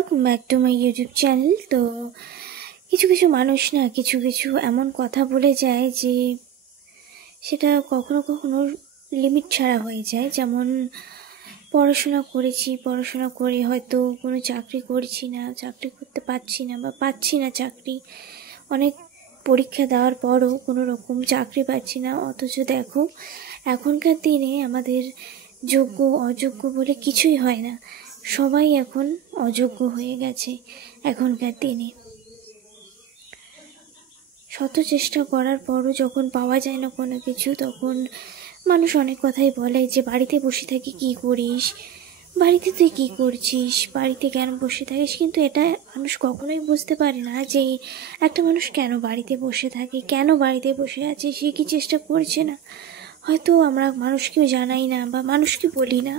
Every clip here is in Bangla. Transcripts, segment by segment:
Welcome back to my YouTube channel. তো কিছু কিছু মানুষ না কিছু কিছু এমন কথা বলে যায় যে সেটা কখনো কখনো লিমিট ছাড়া হয়ে যায়। যেমন পড়াশোনা করে হয়তো কোনো চাকরি করছি না, চাকরি করতে পারছি না বা পাচ্ছি না চাকরি, অনেক পরীক্ষা দেওয়ার পরও কোনো রকম চাকরি পাচ্ছি না। অথচ দেখো এখনকার দিনে আমাদের যোগ্য অযোগ্য বলে কিছুই হয় না, সবাই এখন অযোগ্য হয়ে গেছে। এখনকার দিনে শত চেষ্টা করার পরও যখন পাওয়া যায় না কোনো কিছু, তখন মানুষ অনেক কথাই বলে যে বাড়িতে বসে থাকি কী করিস, বাড়িতে তুই কী করছিস, বাড়িতে কেন বসে থাকিস। কিন্তু এটা মানুষ কখনোই বুঝতে পারে না যে একটা মানুষ কেন বাড়িতে বসে থাকে, কেন বাড়িতে বসে আছে, সে কি চেষ্টা করছে না। হয়তো আমরা মানুষকেও জানাই না বা মানুষকে বলি না।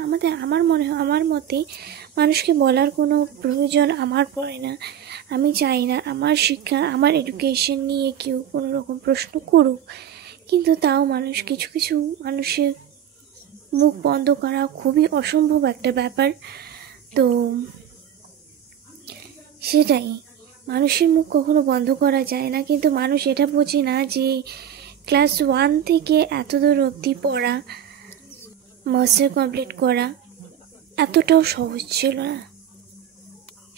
আমার মতে মানুষকে বলার কোনো প্রয়োজন আমার পড়ে না। আমি চাই না আমার শিক্ষা, আমার এডুকেশন নিয়ে কেউ কোনো রকম প্রশ্ন করুক, কিন্তু তাও কিছু কিছু মানুষের মুখ বন্ধ করা খুবই অসম্ভব একটা ব্যাপার। তো সেটাই, মানুষের মুখ কখনো বন্ধ করা যায় না, কিন্তু মানুষ এটা বোঝে না যে ক্লাস 1 থেকে এত দূর অবধি পড়া, মাস্টার কমপ্লিট করা এতটাও সহজ ছিল না,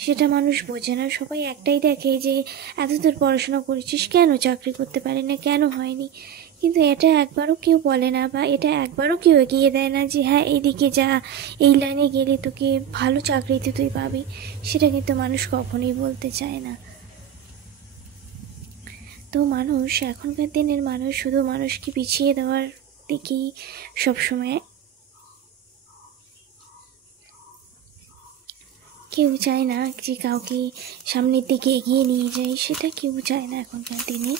সেটা মানুষ বোঝে না। সবাই একটাই দেখে যে এত দূর পড়াশোনা করেছিস, কেন চাকরি করতে পারি না, কেন হয়নি। কিন্তু এটা একবারও কেউ বলে না বা এটা একবারও কেউ এগিয়ে দেয় না যে হ্যাঁ এইদিকে যা, এই লাইনে গেলে তোকে ভালো চাকরিতে তুই পাবি। সেটা কিন্তু মানুষ কখনোই বলতে চায় না। তো মানুষ, এখনকার দিনের মানুষ শুধু মানুষকে পিছিয়ে দেওয়ার দিকেই সবসময়, কেউ চায় না যে কাউকে সামনের দিকে এগিয়ে নিয়ে যায়, সেটা কেউ চায় না এখনকার দিনে।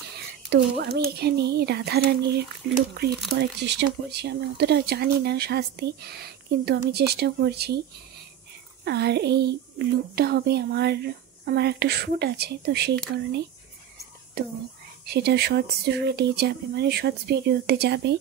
তো আমি এখানে রাধারানীর লুক ক্রিয়েট করার চেষ্টা করছি। আমি অতটা জানি না সাজতে, কিন্তু আমি চেষ্টা করছি। আর এই লুকটা হবে আমার একটা শ্যুট আছে, তো সেই কারণে। তো সেটা শর্টস রিলে যাবে, মানে শর্টস ভিডিওতে যাবে।